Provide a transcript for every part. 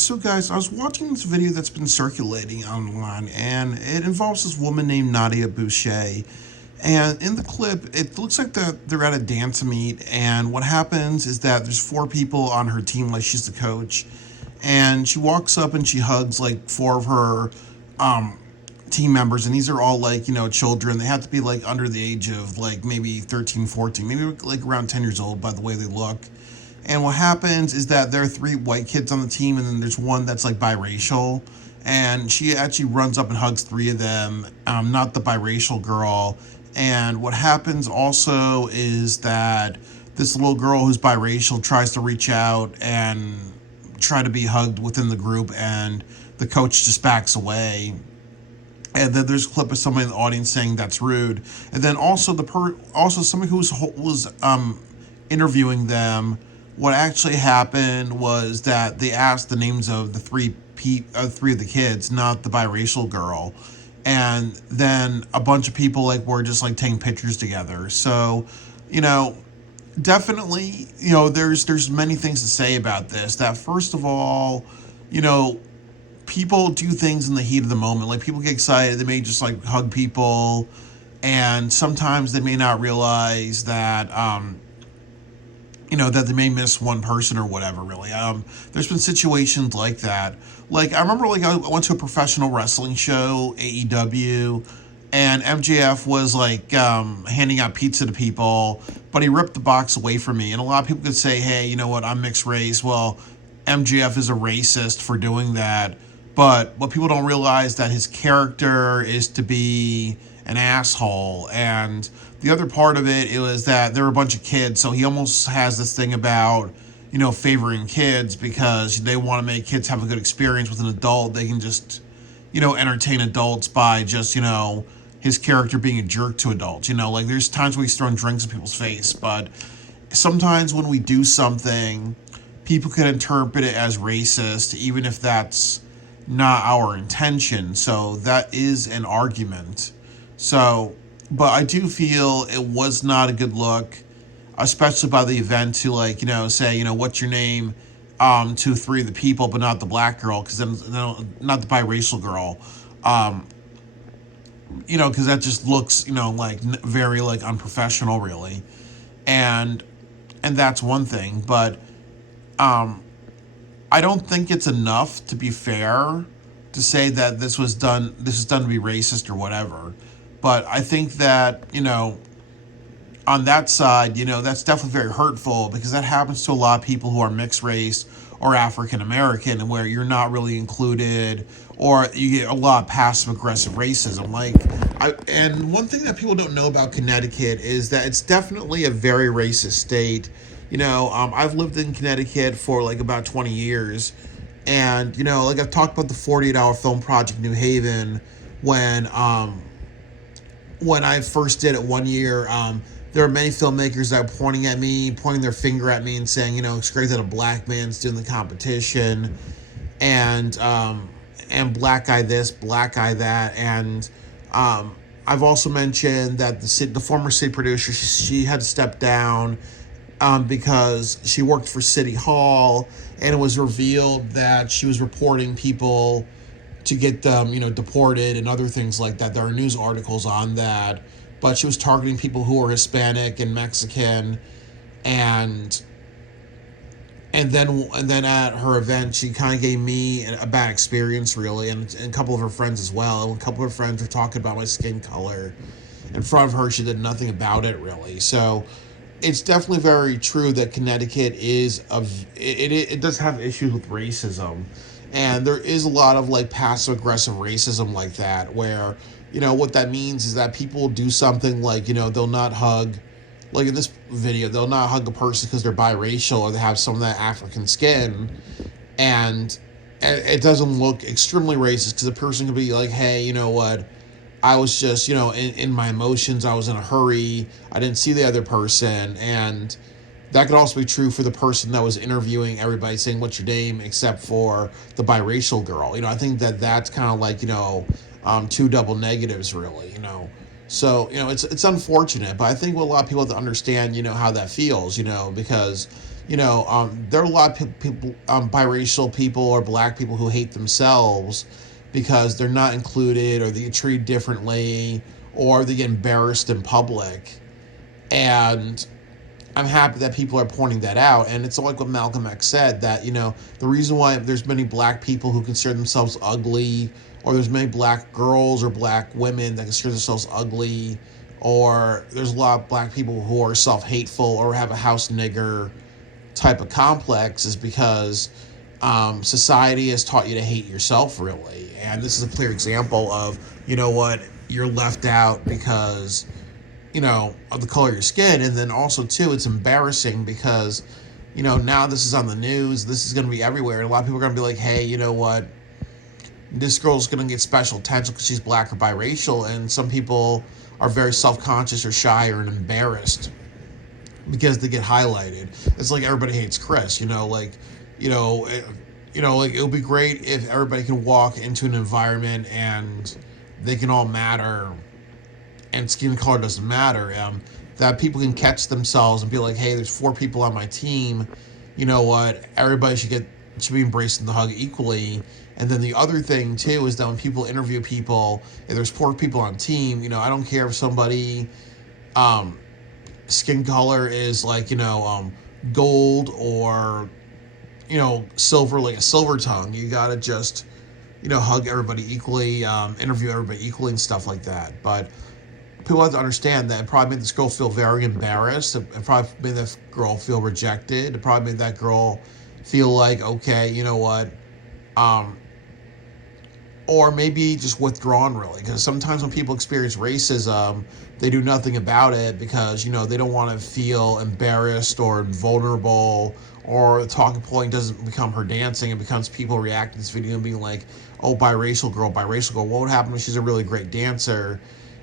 So, guys, I was watching this video that's been circulating online, and it involves this woman named Nadia Boucher. And in the clip, it looks like they're at a dance meet, and what happens is that there's four people on her team, like she's the coach, and she walks up and she hugs like four of her um, team members, and these are all like, children. They have to be like under the age of like maybe 13, 14, maybe like around 10 years old by the way they look. And what happens is that there are three white kids on the team, and then there's one that's like biracial. And she actually runs up and hugs three of them, not the biracial girl. And what happens also is that this little girl who's biracial tries to reach out and try to be hugged within the group, and the coach just backs away. And then there's a clip of somebody in the audience saying that's rude. And then also also somebody who was interviewing them. What actually happened was that they asked the names of the three of the kids, not the biracial girl, and then a bunch of people like were just like taking pictures together. So, you know, definitely, there's many things to say about this. That first of all, you know, people do things in the heat of the moment. Like people get excited, they may just like hug people, and sometimes they may not realize that that they may miss one person or whatever, really. There's been situations like that. Like, I remember, like, I went to a professional wrestling show, AEW, and MJF was, like, handing out pizza to people, but he ripped the box away from me. And a lot of people could say, hey, you know what, I'm mixed race. Well, MJF is a racist for doing that. But what people don't realize that his character is to be an asshole. And the other part of it was that there were a bunch of kids, so he almost has this thing about, favoring kids because they want to make kids have a good experience with an adult. They can just, entertain adults by just, his character being a jerk to adults. Like there's times where he's throwing drinks in people's face, but sometimes when we do something, people can interpret it as racist, even if that's not our intention. So that is an argument. So, but I do feel it was not a good look, especially by the event to say, what's your name, to three of the people, but not the black girl, because then not the biracial girl, because that just looks, like very like unprofessional, really, and that's one thing. But I don't think it's enough, to be fair, to say that this was done to be racist or whatever. But I think that, on that side, that's definitely very hurtful, because that happens to a lot of people who are mixed race or African American, where you're not really included, or you get a lot of passive aggressive racism. And one thing that people don't know about Connecticut is that it's definitely a very racist state. I've lived in Connecticut for like about 20 years, and like I've talked about the 48-hour film project New Haven when I first did it one year. There are many filmmakers that are pointing their finger at me and saying, it's great that a black man's doing the competition, and black guy this, black guy that, and I've also mentioned that the former city producer, she had to step down because she worked for City Hall, and it was revealed that she was reporting people to get them, deported and other things like that. There are news articles on that, but she was targeting people who were Hispanic and Mexican, and then at her event, she kind of gave me a bad experience, really, and a couple of her friends as well. A couple of her friends were talking about my skin color in front of her. She did nothing about it, really. So it's definitely very true that Connecticut it does have issues with racism. And there is a lot of like passive aggressive racism like that, where, what that means is that people do something like, they'll not hug, like in this video, they'll not hug a person because they're biracial or they have some of that African skin. And it doesn't look extremely racist, because the person could be like, hey, you know what? I was just, in my emotions, I was in a hurry, I didn't see the other person. And that could also be true for the person that was interviewing everybody, saying, what's your name, except for the biracial girl. I think that's kind of like, two double negatives, really, So, it's unfortunate, but I think what a lot of people have to understand, how that feels, because, There are a lot of people, biracial people or black people who hate themselves because they're not included or they get treated differently or they get embarrassed in public. And I'm happy that people are pointing that out. And it's like what Malcolm X said, that, the reason why there's many black people who consider themselves ugly, or there's many black girls or black women that consider themselves ugly, or there's a lot of black people who are self-hateful or have a house nigger type of complex, is because society has taught you to hate yourself, really. And this is a clear example of, you're left out because of the color of your skin. And then also too, it's embarrassing because now this is on the news, this is going to be everywhere, and a lot of people are going to be like, hey, this girl's going to get special attention because she's black or biracial. And some people are very self-conscious or shy or embarrassed because they get highlighted. It's like everybody hates Chris, like it would be great if everybody can walk into an environment and they can all matter and skin color doesn't matter. That people can catch themselves and be like, hey, there's 4 people on my team. You know what? Everybody should be embraced in the hug equally. And then the other thing too is that when people interview people, if there's 4 people on team, I don't care if somebody skin color is like, gold or, silver, like a silver tongue. You gotta just, hug everybody equally, interview everybody equally and stuff like that. But people have to understand that it probably made this girl feel very embarrassed. It probably made this girl feel rejected. It probably made that girl feel like, okay, you know what? Or maybe just withdrawn, really. Because sometimes when people experience racism, they do nothing about it because, they don't want to feel embarrassed or vulnerable, or the talking point doesn't become her dancing. It becomes people reacting to this video and being like, oh, biracial girl. What would happen if she's a really great dancer?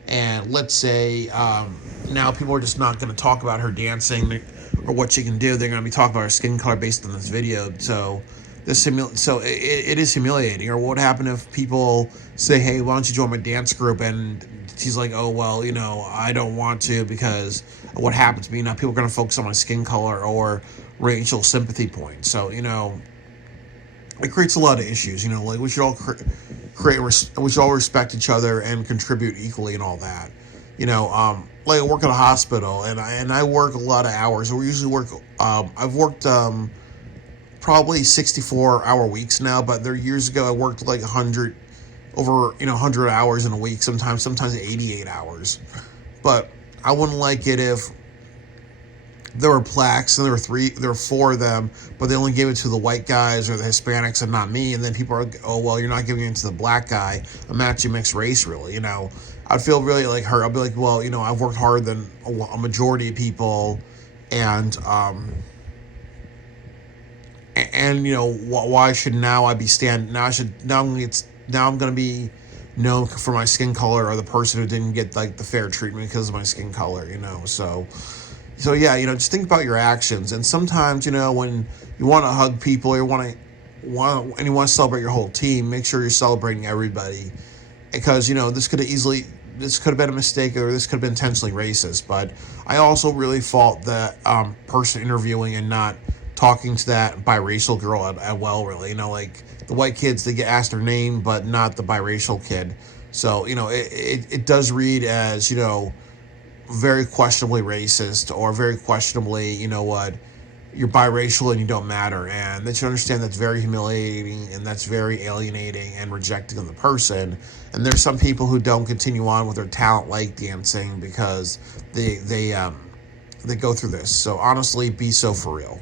And let's say now people are just not going to talk about her dancing or what she can do. They're going to be talking about her skin color based on this video. So it is humiliating. Or what would happen if people say, hey, why don't you join my dance group? And she's like, oh, well, I don't want to because of what happened to me. Now people are going to focus on my skin color or racial sympathy points. So, it creates a lot of issues. Like we should all we should all respect each other and contribute equally and all that. Like I work at a hospital and I work a lot of hours. We usually work. I've worked probably 64-hour weeks now, but there years ago I worked like 100 hours in a week. Sometimes 88 hours. But I wouldn't like it if there were plaques and there were 4 of them, but they only gave it to the white guys or the Hispanics and not me. And then people are like, oh, well, you're not giving it to the black guy. I'm actually mixed race, really. I'd feel really like hurt. I'd be like, well, I've worked harder than a majority of people, and why should now I be now I'm gonna be known for my skin color or the person who didn't get like the fair treatment because of my skin color, So yeah, just think about your actions. And sometimes, when you want to hug people, or you want to celebrate your whole team, make sure you're celebrating everybody, because this could have been a mistake, or this could have been intentionally racist. But I also really fault that person interviewing and not talking to that biracial girl at well, really. Like the white kids, they get asked their name, but not the biracial kid. So it does read as very questionably racist, or very questionably, you're biracial and you don't matter. And they should understand that's very humiliating and that's very alienating and rejecting of the person. And there's some people who don't continue on with their talent like dancing because they go through this. So honestly, be so for real.